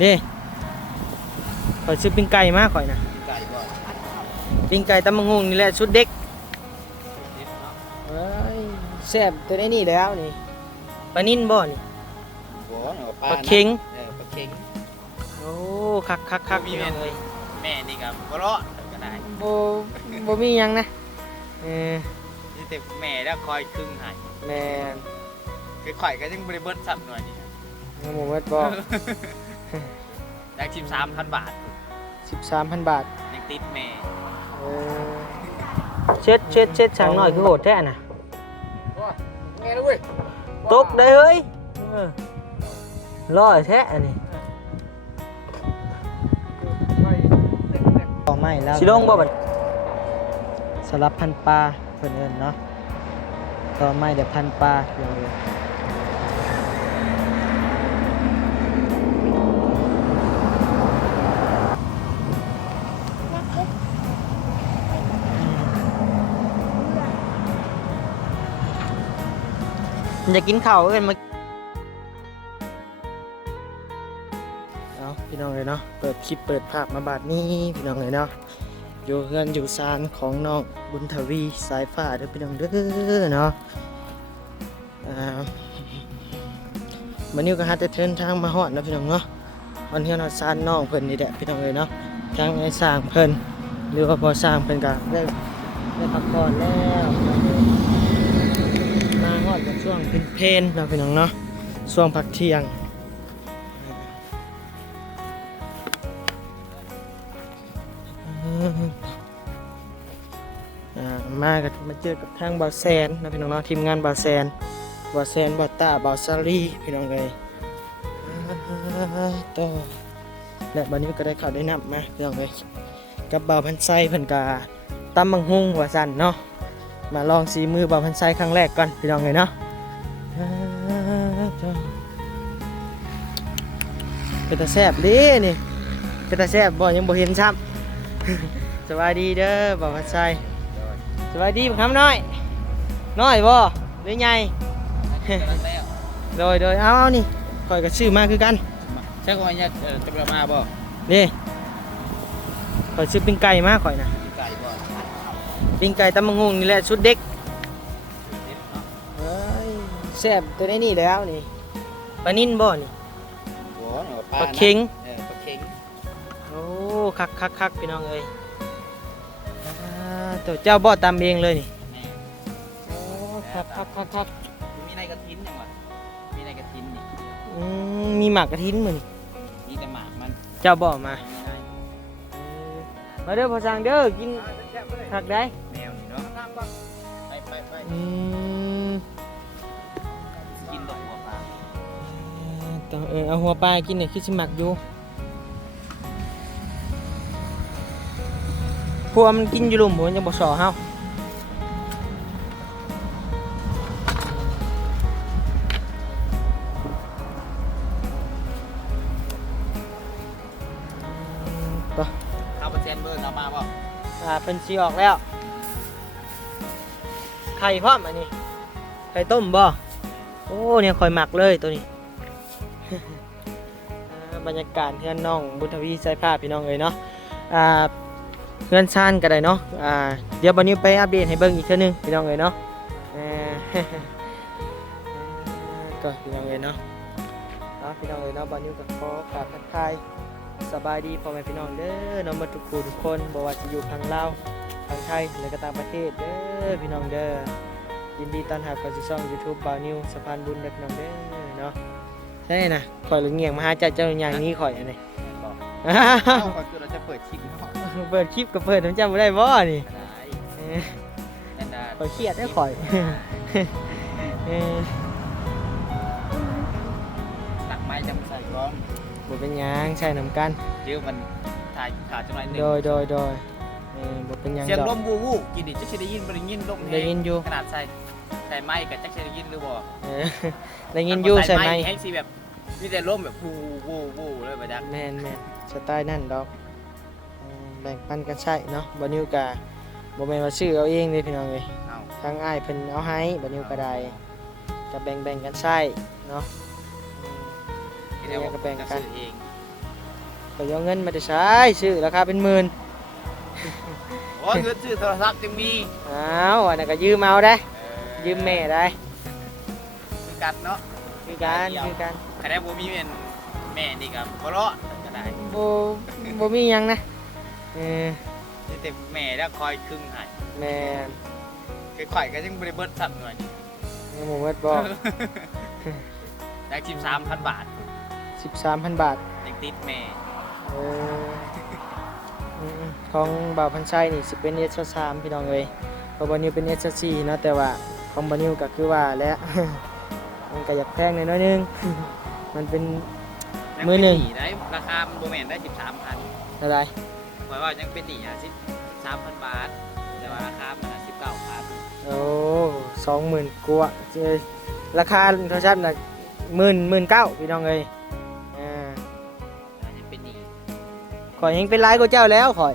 นี่ข่อยซื้อปิ้งไก่มาข่อยนะ ไก่บ่ ปิ้งไก่ตำบักหุ่งนี่แหละชุดเด็ก เด็ดเนาะ เอ้ยแซ่บตัวนี้แล้วนี่ปลานิ่นบ่นี่ บ่เนาะ ปลาเค็ง ปลาเค็ง โอ้คักพี่น้องเอ้ย แม่นี่ก็บ่รอดก็ได้ บ่มีหยังนะนี่แต่แม่แล้วคอยครึ่งให้ แม่น คือข่อยก็ยังบ่ได้เบิดซ้ํหน่อยนี่ หมูเม็ดบ่ ได้13,000 บาท 13,000 บาท ยังติดแม่ เออเช็ดช่างหน่อยคือโหดแท้น่ะ แม่นะเว้ย ตกได้เฮ้ยร้อยแท้อันนี้ต่อไม้แล้วสิลงบ่บัดสลับพันปลาเพิ่นเอิ้นเนาะต่อไม้เดี๋ยวพันปลาเดี๋ยวเลยอยากกินข้าวเอิ้นมาเอาพี่น้องเลยเนาะเปิดคลิปเปิดภาพมาบาดนี้พี่น้องเลยเนาะอยู่เฮือนอยู่ซานของน้องบุญทวีสายฟ้าเด้อพี่น้องเด้อเนาะวันนี้ก็หาแต่เดินทางมาฮอดนะพี่น้องเนาะวันนี้เราซานน้องเพิ่นนี่แหละพี่น้องเลยเนาะทางไอ้สร้างเพิ่นหรือว่าพอสร้างเพิ่นก็ได้พักผ่อนแล้วมาฮอดกับช่วงเพลนๆเนาะพี่น้องเนาะช่วงพักเที่ยงมากับมาเจอกับทางบ่าวแซนนะพี่น้องเนาะทีมงานบ่าวแซนบ่าวต้าบ่าวซาลีพี่น้องเลยต่อและบัดนี้ก็ได้ข่าวได้นำมาพี่น้องเลยกับบ่าวพันไส้เพิ่นกาตำบังฮุงว่าซั่นเนาะมาลองสีมือบ่าวพันไส้ครั้งแรกก่อนพี่น้องเลยเนาะเป็นตาแซ่บเด้นี่เป็นตาแซ่บบ่ยังบ่เห็นซ้ำสวัสดีเด้อบ่าวพันไส้สวัสดีครับน้อยบ่หรือไง โดยเอานี่คอยกับชื่อมาคือกัน ใช่ก่อนเนี่ยจะมาบ่ นี่คอยซื้อปิ้งไก่มาคอยนะ ไก่บ่ ปิ้งไก่ตำบักหุ่งนี่แหละชุดเด็ก เด็ดเนาะ เอ้ยแซ่บตัวนี้แล้วนี่ปลานิ่นบ่นี่ บ่เนาะ ปลาเค็ง ปลาเค็ง โอ้คักพี่น้องเอ้ยตัวเจ้าบ่ตำเองเลยนี่ แม่ โอ้คัก มีในกระถินจังหวะมีในกระถินนี่ มีหมากกระทินมื้อนี่ มีแต่หมากมัน เจ้าบ่มามาเด้อพ่อสั่งเด้อกินคักได้ แมวนี่เนาะไป กินดอกบัวปลา ต้องเอาหัวปลากินเนี่ยคือสิมักอยู่พวกมันกินอยู่หลุมบ่ยังบ่สอเฮาต่อ ข้าวปลาเซนเบอร์เอามาบ่ เป็นสิออกแล้วไข่พร้อมอันนี้ไข่ต้มบ่โอ้เนี่ยค่อยหมักเลยตัวนี้ บรรยากาศเพื่อนน้องบุญทวีใส่ผ้าพี่น้องเลยเนาะเพื่อนชานก็ได้เนาะเดี๋ยววันนี้ไปอัปเดตให้เบิ่งอีกเทื่อนึงพี่น้องเลยเนาะ ก็พี่น้องเลยเนาะพี่น้องเลยเนาะวันนี้ก็ขอกราบทักทายสบายดีพ่อแม่พี่น้องเด้อน้องมาทุกคนบ่ว่าจะอยู่ทางลาวทางไทยหรือก็ต่างประเทศเด้อพี่น้องเด้อยินดีต้อนรับเข้าสู่ช่อง YouTube บ่าวนิวสะพานบุญเด้อพี่น้องเด้อเนาะใช่นะข่อยหรือเงียงมาหาเจ้าอย่างนี้ข่อยอันนี้ บอกก่อนคือเราจะเปิดคลิปเนาะ เปิดคลิปกับเปิดน้ำจ้าบ่ได้บ่นี่ ได้ ข่อยเครียดได้อข่อย ตักไม้จำใส่ก้อน บ่เป็นหยังใช่น้ำกัน เดี๋ยวมันถ่ายขาดจังไรหนึ่ง โดยบ่เป็นหยัง เสียง ดอก ลมวูกินดิจะได้ยินบ่ได้ยินลม ได้ยินอยู่ ขนาดใส่ไม้กับจักได้ยินหรือบ่ ได้ยินอยู่ใช่ไหม ให้สิแบบมีแต่ลมแบบวูเลยบ่จัก แม่นสไตล์นั่นดอกแบ่งปันกันใช้เนาะบ่นิวกะบ่แม่นว่าซื้อเอาเองเด้พี่น้องเอ้ย เอา ทางอ้ายเพิ่นเอาให้บ่นิวก็ได้จะแบ่งกันใช้เนาะ เดี๋ยวก็แบ่งกันเอง ก็เอาเงินมาได้ใช้ซื้อราคาเป็นหมื่น โอ้ยเงินซื้อโทรศัพท์จึงมี อ้าวอันนั้นก็ยืมเอาได้ยืมแม่ได้ คือกันเนาะ คือกันคือกัน คะแนนบ่มีแม่นี่ก็บ่รอดก็ได้ บ่มีหยังนะเออ มีแต่แม่แล้วคอยครึ่งให้ แม่น คือข่อยก็ยังบ่ได้เบิดซ้ํหน่อย ยังบ่เบิดบ่ ได้13,000 บาท 13,000 บาท ยังติดแม่ เออของบ่าวพันชัยนี่สิเป็น S3 พี่น้องเอ้ยของบ่าวนิวเป็น S4 เนาะแต่ว่าของบ่าวนิวก็คือว่าแล้ว มันก็อยากแพงหน่อยนึง มันเป็น ยัง มื้อหนึ่ง เป็ได้ราคามันบ่แม่นได้ 13,000 อะไร ข่อยว่ายังเป็นหนี้อ่ะ13,000 บาท แต่ว่าราคามันอ่ะ19,000 โอ้20,000กว่าราคาโทรศัพท์น่ะ19,000พี่น้องเอ้ยยังเป็นหนี้ ข่อยยังเป็นหลายกว่าเจ้าแล้วข่อย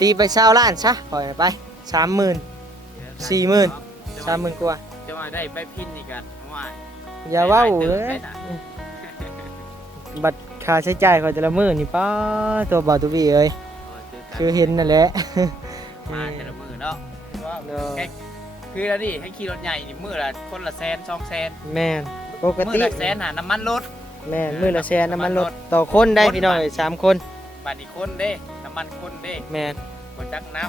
ตีไป20ล้านซะข่อยไป 30,000 40,000 30,000กว่า จะว่าได้ไปพินนี่กันว่า อย่าเว้าเลย ได้นะ บัตรค่าใช้จ่ายข่อยแต่ละมื้อนี่ป้าตัวบ่าวตัวบี้เอ้ยคือเห็นนั่นแหละ มาแต่ละมือเนาะว่า เนาะ แค่คือแล้วดิให้ขี่รถใหญ่นี่มือละคนละแสน2 แสน แม่นปก มือ ติ ละแสนหาน้ำมันรถ แม่นมื้อละแสนน้ำมันรถต่อคนได้พี่น้องเอ้ย3คน บัตรอีกคนเด้น้ำมันคนเด้ แม่น คนจักน้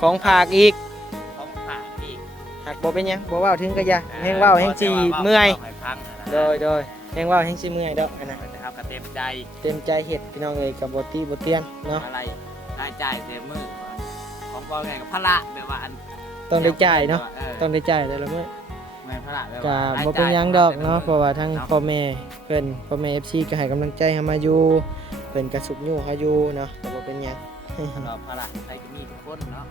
ของฝากอีก ำของฝากอีก หากบ่เป็นหยังบ่เว้าถึงก็อย่าแฮงเว้าแฮงสิเมื่อย ให้พังนะ โดยแฮงเว้าแฮงสิเมื่อยดอกอันน่ะ จะเอากระเต็มใจ เต็มใจเฮ็ดพี่น้องเอ้ยกับบ่ตีบ่เตียนเนาะ อะไรรายจ่ายเต็มมือของบอลไงกับพละแบบว่าอัน ต้องได้จ่ายเนาะ เออ ต้องได้จ่ายแต่ละมื้อ แม่นพละแบบ ก็ ว่า บ่เป็นหยังดอกเนาะเพราะว่าทั้งพ่อแม่เพิ่นพ่อแม่ FC ก็ให้กำลังใจเฮามาอยู่เพิ่นก็สุขอยู่เฮาอยู่เนาะก็บ่เป็นหยัง เราพละใครก็มีทุกคนเนาะ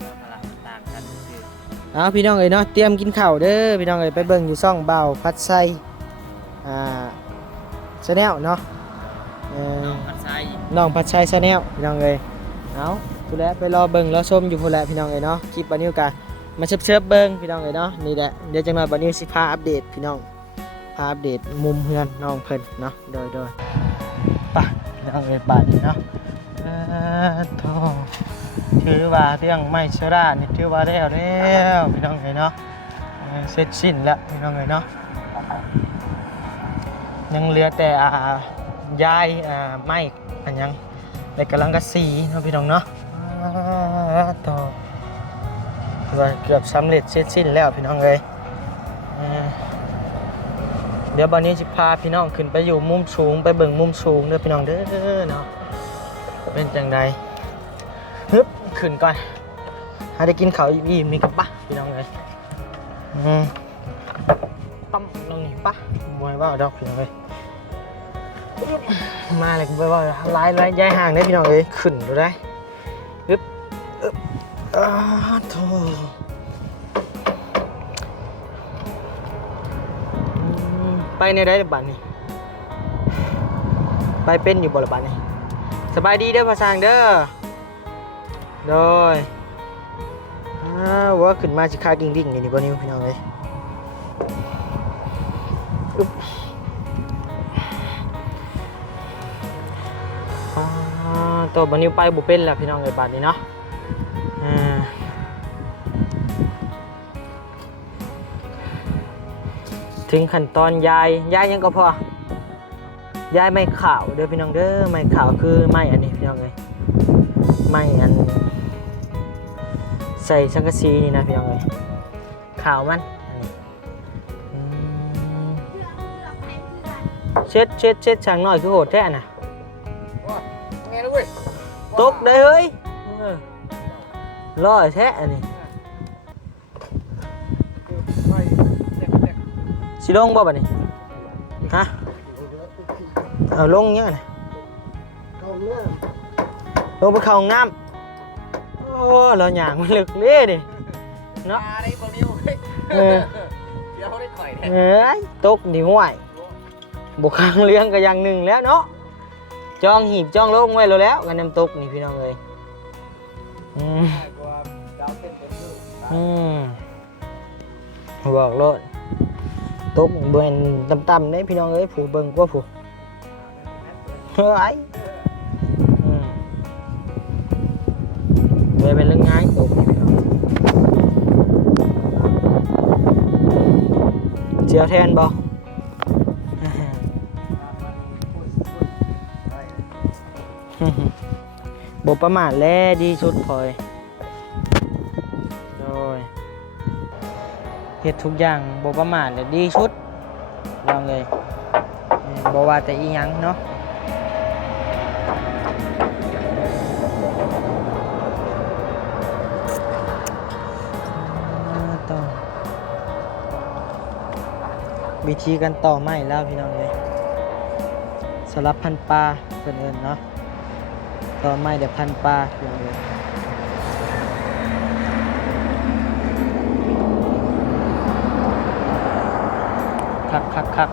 เราพละมันต่างกันคือ เอาพี่น้องเอ้ยเนาะเตรียมกินข้าวเด้อพี่น้องเอ้ยไปเบิ่งอยู่ซ่องเบาพัดไส้ชาแนลเนาะน้องพัดไซ น้องพัดไส้ชาแนลพี่น้องเอ้ยเอาผู้แลไปรอเบิ่งรอชมอยู่ผู้แลพี่น้องเอ้ยเนาะคลิปบานิวกะมาเชิบๆเบิ่งพี่น้องเอ้ยเนาะนี่แหละเดี๋ยวจังหน่อยบานิวสิพาอัปเดตพี่น้องพาอัปเดตมุมเฮือนน้องเพิ่นเนาะโดยไปพี่น้องเอ้ยบาดนี้เนาะโธ่ถือว่าเรื่องไม่เชื่อรานี่ถือว่าแล้วพี่น้องเอ้ยเนาะเสร็จสิ้นแล้วพี่น้องเอ้ยเนาะยังเหลือแต่ย้ายไม้อันยังในกำลังกระสีเนาะพี่น้องเนาะต่อว่าเกือบสำเร็จเสร็จสิ้นแล้วพี่น้องเอ้ยเดี๋ยววันนี้จะพาพี่น้องขึ้นไปอยู่มุมสูงไปเบิ่งมุมสูงเด้อพี่น้องเด้อเนาะเป็นจังไดฮึบขึ้นก่อนหาได้กินข้าวอิ่มๆนี่กับปะพี่น้องเอ้ยปั๊มลงนี่ปะมวยว่าดอกพี่น้องเอ้ยมาเลยไปว่าลายย้ายห่างได้พี่น้องเอ้ยขึ้นดูได้ฮึบโธ่ไปในได้บัดนี้ไปเป็นอยู่บ่ละบัดนี้สบายดีเด้อภาษาเด้อโดยว่าขึ้นมาสิคาดิ่งๆอย่างนี้บ่นิ้วพี่น้องเอ้ยตัวบันนี้ไปบุเป็นแล้วพี่น้องเอ้ยบาดนี้เนาะถึงขั้นตอนยายยังก็พอยายไม่ข่าวเด้อพี่น้องเด้อไม่ข่าวคือไม่อันนี้พี่น้องเอ้ยไม่อันใส่สังกะสีนี่นะพี่น้องเอ้ยข่าวมันเช็ดช่างน้อยคือโหดแท้น่ะตกได้เฮ้ยร้อยแท้อันนี้สิลงบ่บัดนี้ฮะเอาลงยังไงลงไปเข้าห้องน้ำโอ้เราหยางมันลึกเลยดิเนาะตกดิห่วยบุกข้างเลี้ยงก็อย่างหนึ่งแล้วเนาะจองหีบจองลงไว้แล้วกันน้ำตกนี่พี่น้องเลยบอกโลดตกเบิ่งต่ำๆได้พี่น้องเอ้ยผู้เบิ่งกว่าผู้ ไอ้เลยเป็นเรื่องง่ายตกเจียวแทนบ่บ่ประมาทแลดีสุดพอยโดยเฮ็ดทุกอย่างบ่ประมาทและดีสุดลองเลยบ่ว่าแต่อีหยังเนาะต่อวิธีการต่อไม้แล้วพี่น้องเลยสำหรับพันปลาเพิ่นเอิ้นเนาะต่อไม้เดี๋ยวพันปลาพี่น้องเลยคัก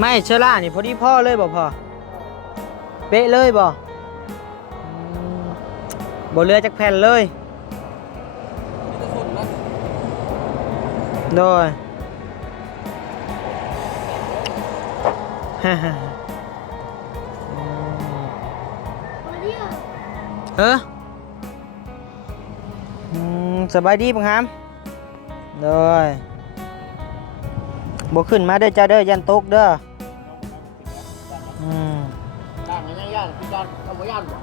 ไม่เชล่านี่พอดีพ่อเลยบ่พ่อเป๊ะเลยบ่บ่เรือจักแผ่นเลยโดยเออสบายดีปังครับโดยบ่ขึ้นมาเด้อจ้าเด้อยันตกเด้อย่านยังย่านคือย่านเอาไว้ย่านบ่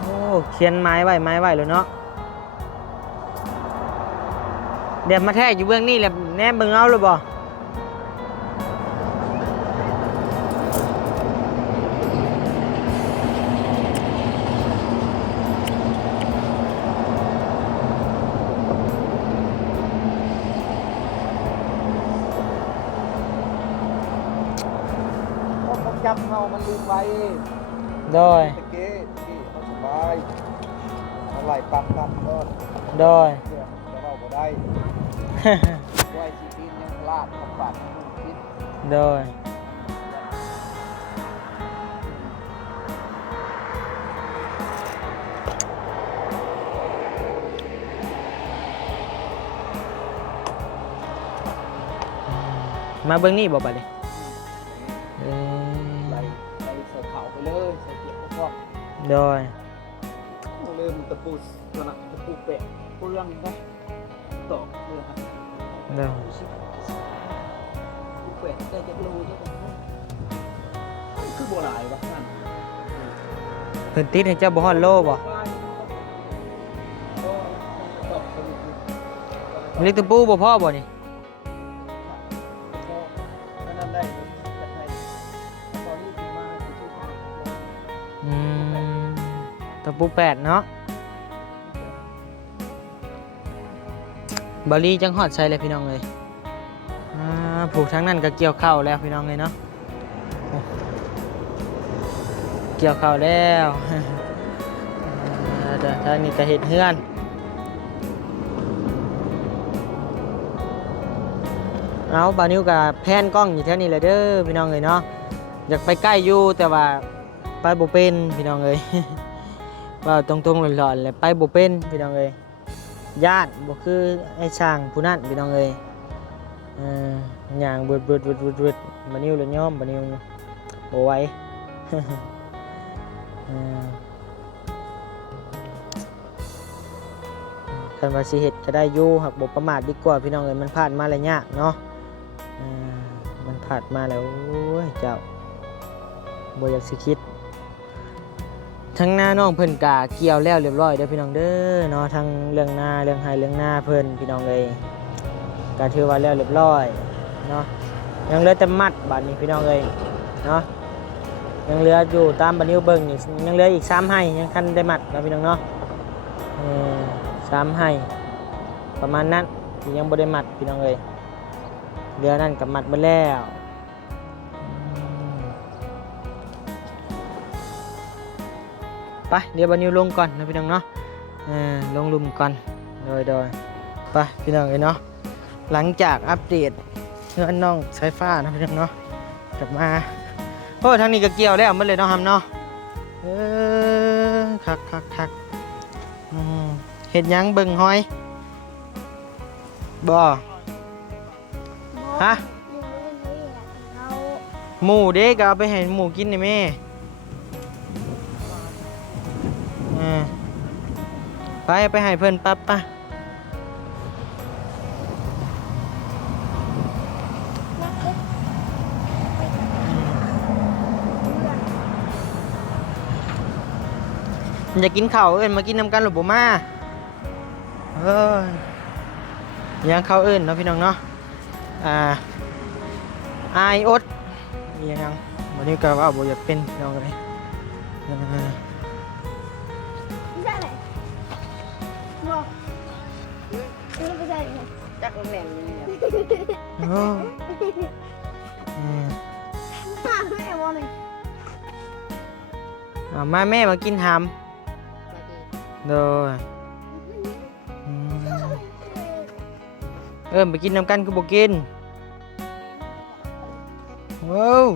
โอ้เขียนไม้ไว้เลยเนาะเดี๋ยวมาแทกอยู่เบื้องนี่แหละแนมเบิ่งเอาเลยบ่จำเขามันลืมไว้ โดย ตะเกียที่เขาสบายอะไรปักกันก็ โดย เนี่ยจะเราก็ได้ด้วยชีวิตยังลาดกับปัดคิด โดยมาเบิ่งนี่บ่บัดนี้ไหลใส่เขาไปเลยใส่เกียร์พวก โดย ลืมตะปูตัวน่ะตะปูเป็ดเปลืองนะตอกเปลือง โดย ปูเป็ดได้จะรูได้คือโบราณวะนั่น เพิ่นติดให้เจ้าบ่ฮอดโลบ่เล็กตะปูบ่พอบ่นี่ตะปู8เนาะบาลีจังฮอดใส่เลยพี่น้องเลยผูกทั้งนั้นก็เกี่ยวข้าวแล้วพี่น้องเลยเนาะเกี่ยวข้าวแล้วเดี๋ยวทางนี้ก็เฮ็ดเฮือนเอาบานิ้วกับแพนกล้องอยู่แถวนี้เลยเด้อพี่น้องเลยเนาะอยากไปใกล้อยู่แต่ว่าไปบ่เป็นพี่น้องเลย ว่าตรงๆหลอนๆเลยไปบ่เป็นพี่น้องเลยญาติบ่คือไอ้ช่างผู้นั้นพี่น้องเลยย่างเบิดบานิ้วเลยย่อมบานิ้วบ่ไหว คันว่าสิเฮ็ดก็ได้อยู่หักบ่ประมาทดีกว่าพี่น้องเอ้ยมันผ่านมาแล้วยากเนาะมันผ่านมาแล้วโอ้ยเจ้าบ่อยากสิคิดทั้งหน้าน้องเพิ่นกะเกี่ยวแล้วเรียบร้อยเด้อพี่น้องเด้อเนาะทั้งเรื่องหน้าเรื่องไห้เรื่องหน้าเพิ่นพี่น้องเอ้ยก็ถือว่าแล้วเรียบร้อยเนาะยังเหลือแต่มัดบัดนี้พี่น้องเอ้ยเนาะยังเหลืออยู่ตามบัดนิ้วเบิ่งนี่ยังเหลืออีก3ไห้ยังคันได้มัดเนาะพี่น้องเนาะ3ให้ประมาณนั้นที่ยังบ่ได้มัดพี่น้องเอ้ยเดือนนั้นกับมัดมาแล้ว ไปเดี๋ยวบานิวลงก่อนนะพี่น้องเนาะลงลุมก่อนโดยไปพี่น้องเนาะหลังจากอัปเดตเรื่องน้องสายฟ้านะพี่น้องเนาะกลับมาโอ้ทางนี้ก็เกี่ยวแล้วมันเลยเนาะฮัมเนาะคักเห็ดหยังเบิ่งหอยบ่ฮะหมูเด็กเอาไปให้หมูกินได้แม่ไปให้เพิ่นปั๊บป่ะอยากกินข้าวเอิ้นมากินน้ำกันหรือบ่มายังข้าวเอิ้นเนาะพี่น้องเนาะอายอดยังวันนี้ก็ว่าบ่อยากเป็นพี่น้องเลยจักโรงแรมนี่เนี่ย มาแม่มากินหำโดยไปกินน้ำกันคือบ่กินว้าว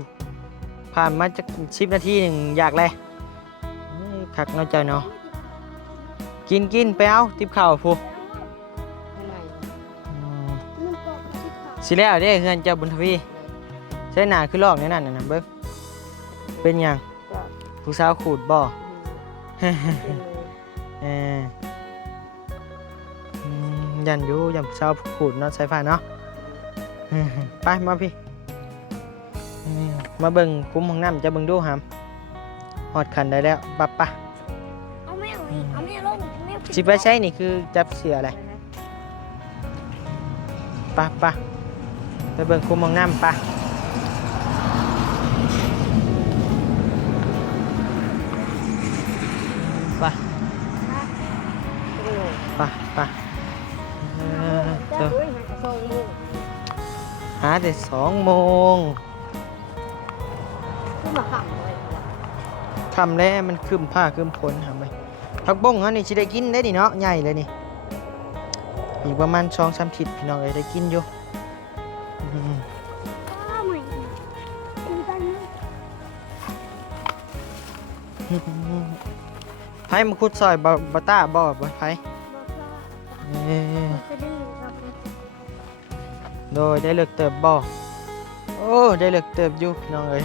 ผ่านมาจะ10 นาทีหนึ่งอยากเลยคักน้อยใจเนาะกินไปเอาติบข้าวพูสิแล้วเด้เฮือนเจ้าบุญทวีใช้หนาคือลอกในนั้นนะเบิ้งเป็นยังผู้สาวขูดบ่ยันอยู่ยันผู้สาวขูดเนาะสายไฟเนาะไปมาพี่มาเบิ่งคุ้มห้องน้ำจะเบิ่งดูหามหอดขันได้แล้วปั๊บปะสิไปใช้นี่คือจับเสืออะไรปะไปเบิ่งคุ้มห้องน้ำปะปหาแต่2 โมงคำแล้วมันคืมผ้าคืมผลทำไปผักบ้งเขานี่สิได้กินได้ดิเนาะใหญ่เลยนี่อีกประมาณ2-3 ทิศพี่น้องเลยได้กินอยู่ไผ่มาคุดซอยบะต้าบ่ไผ่โดยได้เลือกเติบบ่โอ้ได้เลือกเติบอยู่พี่น้องเอ้ย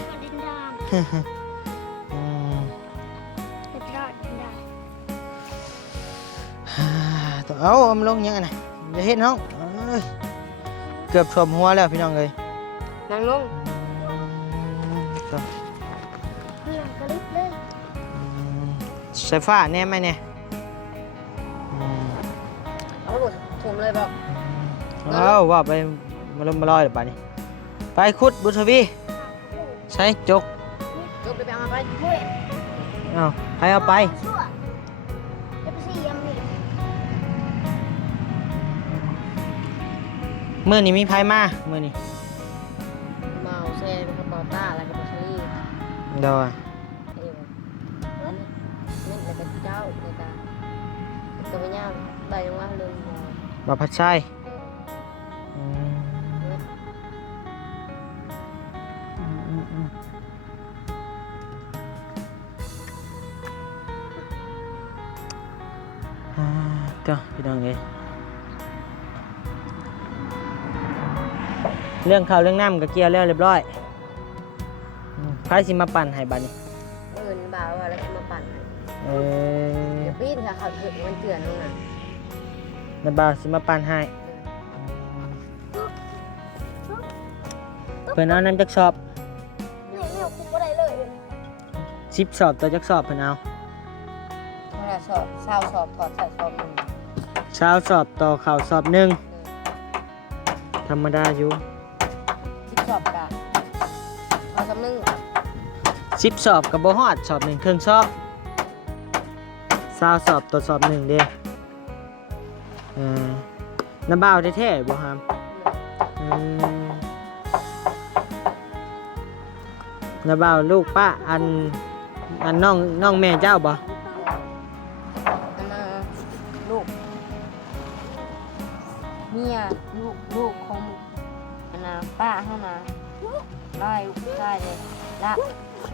เอามลงยังไงนะอย่าเห็นน้องเกือบท่วมหัวแล้วพี่น้องเอ้ยนั่งลงใส่ฟ้าแน่ไหมเนี่ยเอาหมดถุงเลยแบบว่าไปมาลงมาลอยเดี๋ยวไปนี่ไปคุดบุษวีใช้จกไปเอาไปให้เอาไปเมื่อนี้มีไพ่มาเมื่อนี้เมาแซ่เป็นกระเป๋าต้าอะไรกระเป๋าชลีโดยนี่แล้วก็เจ้าในตาก็ไม่ยากได้ยังว่าเรื่องบาพัดชัยก็พี่น้องเอ้ยเรื่องข้าวเรื่องน้ำก็เกี่ยวแล้วเรียบร้อยใครสิมาปั่นให้บัดนี้บ่าวอะไรมาปั่นเดี๋ยวปีนค่ะเขาถึงมันเจือนลงน่ะแล้วบ่าวสิมาปั่นให้เพิ่นเอาน้ำจักสอบนี่คุมบ่ได้เลย10 สอบต่อจักสอบเพิ่นเอาสอบ20 สอบถอดใส่สอบนึง20 สอบต่อข้าวสอบนึงธรรมดาอยู่10 สอบกะเอาสอบนึง10 สอบกับบ่ฮอดสอบ1ครึ่งสอบ20 สอบต่อสอบ1เด้น้ำบ่าวแท้ๆบ่ฮามน้ำบ่าวลูกป้าอันน้องแม่เจ้าบ่ เมียลูกของอันน่ะป้าเฮานะไล่ลูกชายเลยละ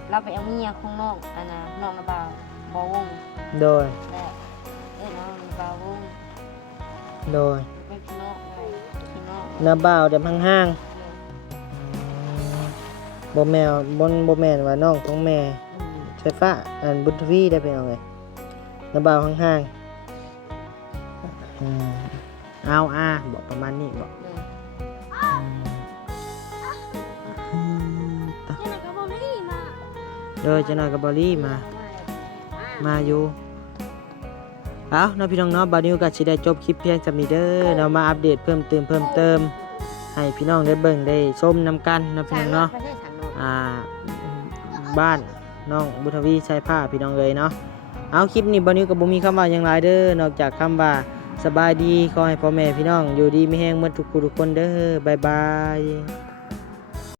เราไปเอาเมียของน้องอันน่ะน้องนะบ่าวบ่วง โดย และน้องบ่าววง โดย เป็นพี่น้องไงพี่น้อง นาบ่าวเดี๋ยวห่างๆบ่แม่บ่แม่นว่าน้องของแม่ไฟฟ้าอันบุญทวีได้เป็นเอาไงนาบ่าวห่างๆเอาบอกประมาณนี้บอก โดยจะนอยกับบอลลี่มาอยู่เอาเนาะพี่น้องเนาะบานิวก็สิได้จบคลิปเพียงสำนี้เด้อเรามาอัปเดตเพิ่มเติมให้พี่น้องได้เบิ่งได้ชมนำกันเนาะพี่น้องเนาะบ้านน้องบุญทวีใช้ผ้าพี่น้องเลยเนาะเอาคลิปนี้บานิวกับบ่มีคำว่าอย่างไรเด้อนอกจากคำว่าสบายดีขอให้พ่อแม่พี่น้องอยู่ดีมีแห้งหมดทุกคนเด้อบ๊ายบาย